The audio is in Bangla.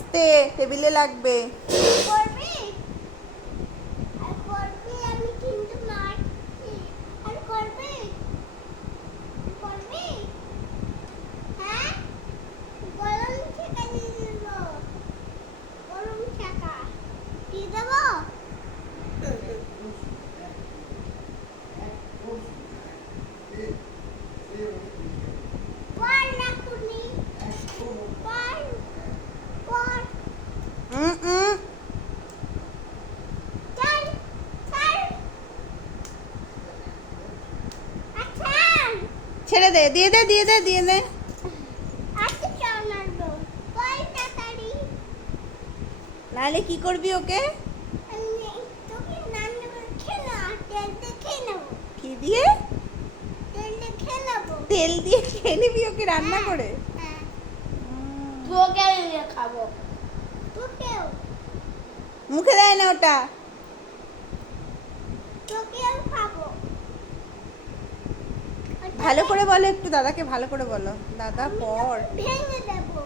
আস্তে, টেবিলে লাগবে। করবি আর করবি, আমি কিন্তু মারছি। আর করবি করবি, হ্যাঁ গরম ছেঁকা দিয়ে দেবো, গরম ছেঁকা দিয়ে দেবো। পর না কুনি, পর পর, উম উম। চল চল। আচ্ছা ছেড়ে দে, দিয়ে দে, দিয়ে দে, দিয়ে দে। আচ্ছা চল মারবো, পর তাড়াতাড়ি। নাহলে কি করবি ওকে? আমি তোকে রান্না করে খেলা, তেল দিয়ে খেয়ে নেবো, কি দিয়ে? তেল দিয়ে খেয়ে নেবো। তেল দিয়ে খেয়ে নিবি ওকে রান্না করে? হ্যাঁ, তোকে আমি খাবো। তোকেও মুখে দেয় না ওটা। তোকেও খাবো। ভালো করে বলো একটু, দাদাকে ভালো করে বলো। দাদা পড়। ভেঙে দেবো।